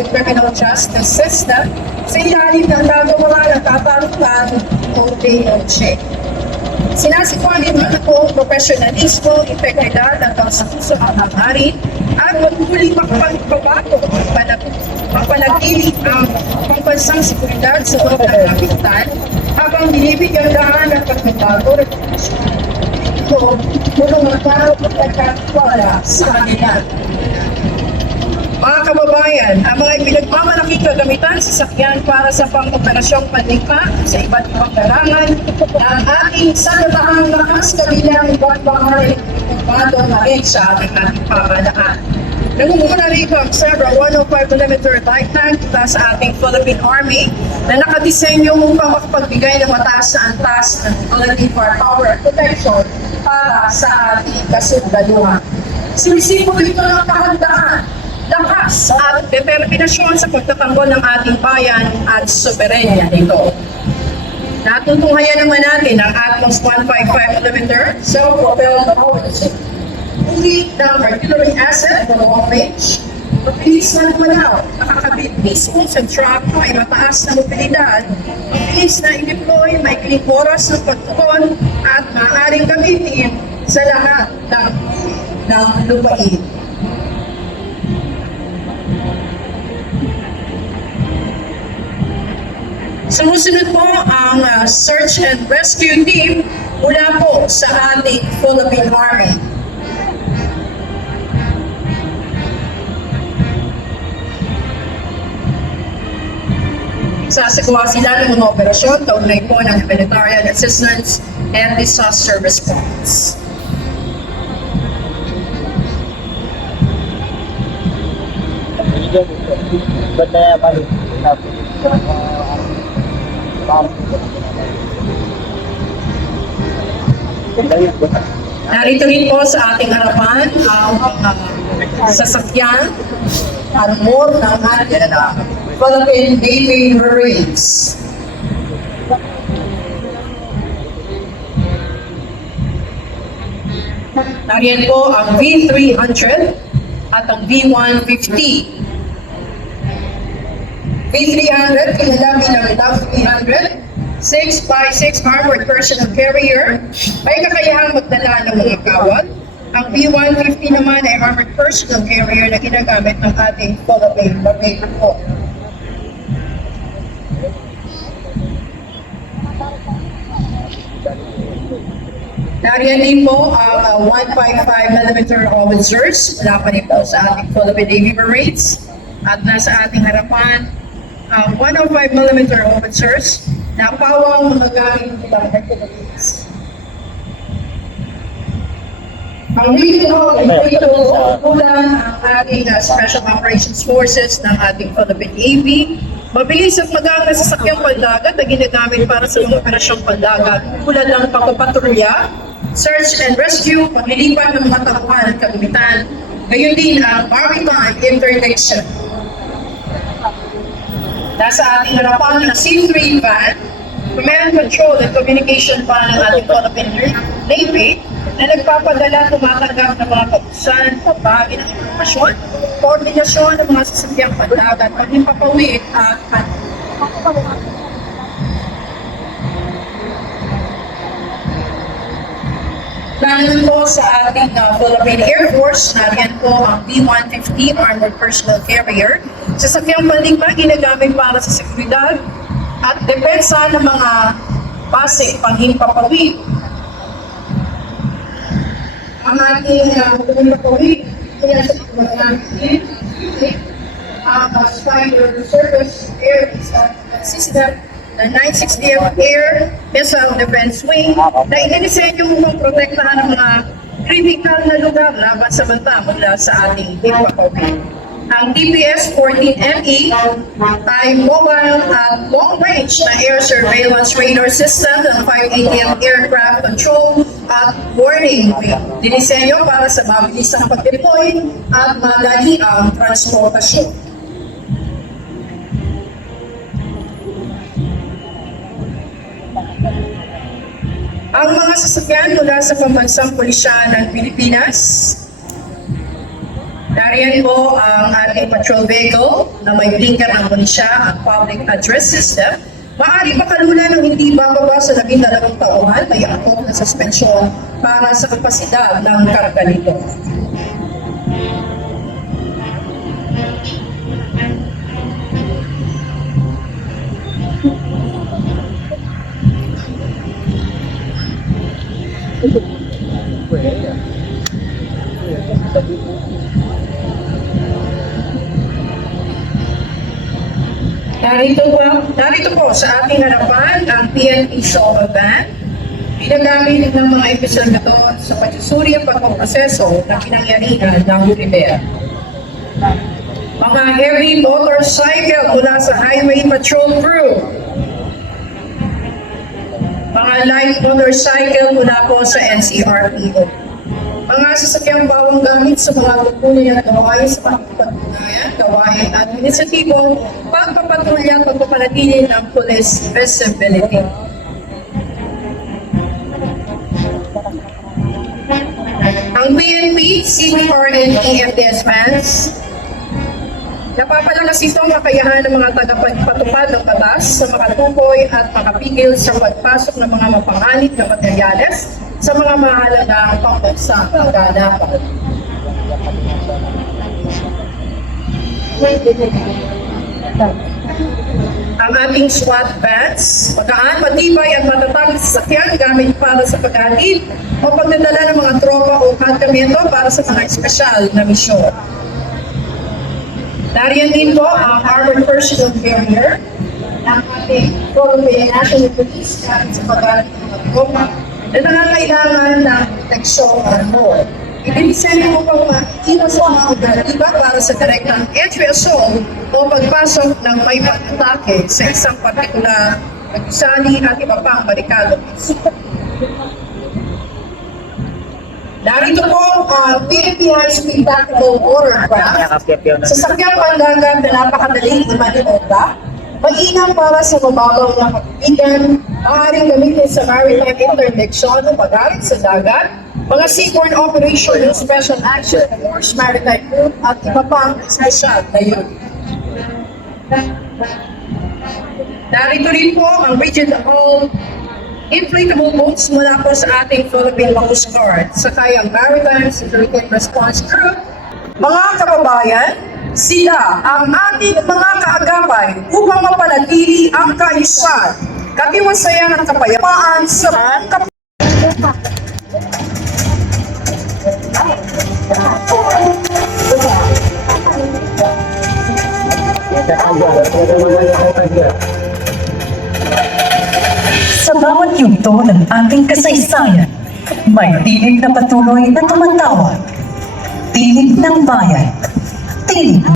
and criminal justice system sa ilalim ng nagawa ng kaparutan o DOJ. Sinasikwa nito ang profesionalismo, integridad at pagsapuso ang hangarin at magmuling makapagpabago magpanatili ang pambansang seguridad sa loob ng kapitan habang binibigyan daan ng pagbabago at ito mulong magkakawala sa kanila. Mga kababayan, ang mga pinagmamalaking kagamitan sa sakyan para sa pang-operasyong panlikha sa iba't ibang larangan ng ating sandatahang lakas kabilang iba't mga rin na rin sa ating pamahalaan. Nangunguna rito ang Zebra 105mm light tank sa ating Philippine Army na nakadisenyo upang makapagbigay ng mataas na antas ng quality power and protection para sa ating kasundaluhan. Sinisipo ito ng kahandaan, lakas at determinasyon sa pagtatanggol ng ating bayan at soberenya nito. Natutunghayan naman natin ang Atmos 155mm self-propelled offensive. Uli ng artillery asset na long range, mabilis na lumalaw, nakakabit mismo sa truck ay mataas na mobilidad, mabilis na i-deploy, may kiling oras ng pagtukon at maaaring gamitin sa lahat ng lupain. Sumusunod po ang search and rescue team mula po sa ating Philippine Army. Sasagawa sila ng mga operasyon kaugnay po ng humanitarian assistance and disaster response. Narito rin po sa ating harapan ang sasakyan at more ng ating Philippine Navy Marines. Nariyan po ang V300 at ang V150. V300, kilala bilang Love 300, 6x6 armored personnel carrier, ay kakayahang magdala ng mga kawal. Ang V150 naman ay armored personnel carrier na ginagamit ng ating Philippine Navy po. Nariyan din po ang 155mm howitzers mula pa rin po sa ating Philippine Navy Marines. At nasa ating harapan ang 105mm howitzers na pawang mga gamit ng Philippines. Ang rito ay kulang ang ating Special Operations Forces ng ating Philippine Navy. Mabilis at magaan na sasakyang pandagat na ginagamit para sa mga operasyong pandagat tulad ng pagpapatrolya, search and rescue, paglilipat ng mga tauhan at kagamitan. Ngayon din ang maritime interdiction. Nasa ating harapan na C3 van, command, control, and communication para ng ating Philippine Navy na nagpapadala, tumatanggap ng mga kapusan, pagbagi ng informasyon, koordinasyon ng mga sasakyang pandagat, paghimpapawid at Lalo po sa ating Philippine Air Force, nariyan po ang B-150 Armored Personnel Carrier. Sasakyang pandigma ginagamit para sa seguridad at depensa ng mga base panghimpapawid. Ang ating panghimpapawid kaya sa mga ang Spider Surface Air System na 960 Air Missile Defense Wing na inidisenyo upang protektahan ng mga critical na lugar laban sa banta mula sa ating himpapawid. Ang DPS-14ME ay mobile at long-range na air surveillance radar system ng 580M aircraft control at warning wing. Dinisenyo para sa mabilisang pag-deploy at madali ang transportasyon. Ang mga sasakyan mula sa pambansang pulisya ng Pilipinas, Nariyan po ang ating patrol vehicle na may blinker ng pulisya at public address system. Maaari makalula ng hindi bababa sa 12 taon, may angkop na suspensyon para sa kapasidad ng karga nito. Narito po sa ating harapan ang PNP SOA van. Pinagamit ng mga investigador sa pagsusuri at pagpaproseso ng pinangyarihan ng Rivera. Mga heavy motorcycle mula sa Highway Patrol Crew. Mga light motorcycle mula po sa NCRPO. Mga sasakyang bawang gamit sa mga lupunin at gawain sa pagpapatunayan, gawain administratibo, pagpapatrolya at pagpapanatili ng police visibility. Ang PNP, CBRN, EMTS fans, napapalakas ito ang kakayahan ng mga tagapagpatupad ng batas sa makatukoy at makapigil sa pagpasok ng mga mapanganib na materyales sa mga mahalagang pambansang kaganapan. Ang ating SWAT bands, magaan, matibay at matatag na sasakyan gamit para sa paghatid o pagdadala ng mga tropa o kantamento para sa mga espesyal na misyon. Nariyan din po ang Armored Personnel Carrier ng ating Philippine National Police gamit sa paghatid ng mga tropa na nangangailangan ng proteksyon at more. Idinisenyo mo pang maiwas sa mga operatiba para sa direktang entry assault o pagpasok ng may pag-atake sa isang partikular pag-usali at iba pang barikado. Narito po ang PNP High-Speed Tactical Watercraft. Sasakyang pandagat na napakadaling imaninoda, mainam para sa mababaw na kaibigan, maaaring gamitin sa maritime interdiction o pag-arit sa dagat, mga seaborne operation ng Special Action Force Maritime Group at iba pang espesyal na yun. Narito rin po ang rigid hull inflatable boats mula po sa ating Philippine Coast Guard, sakay ang Maritime Security and Response Group. Mga kababayan, sila ang ating mga kaagapay upang mapanatili ang kaayusan, katiwasayan at kapayapaan sa Sa bawat yugto ng ating kasaysayan, may tinig na patuloy na tumatawag. Tinig ng bayan. Tinig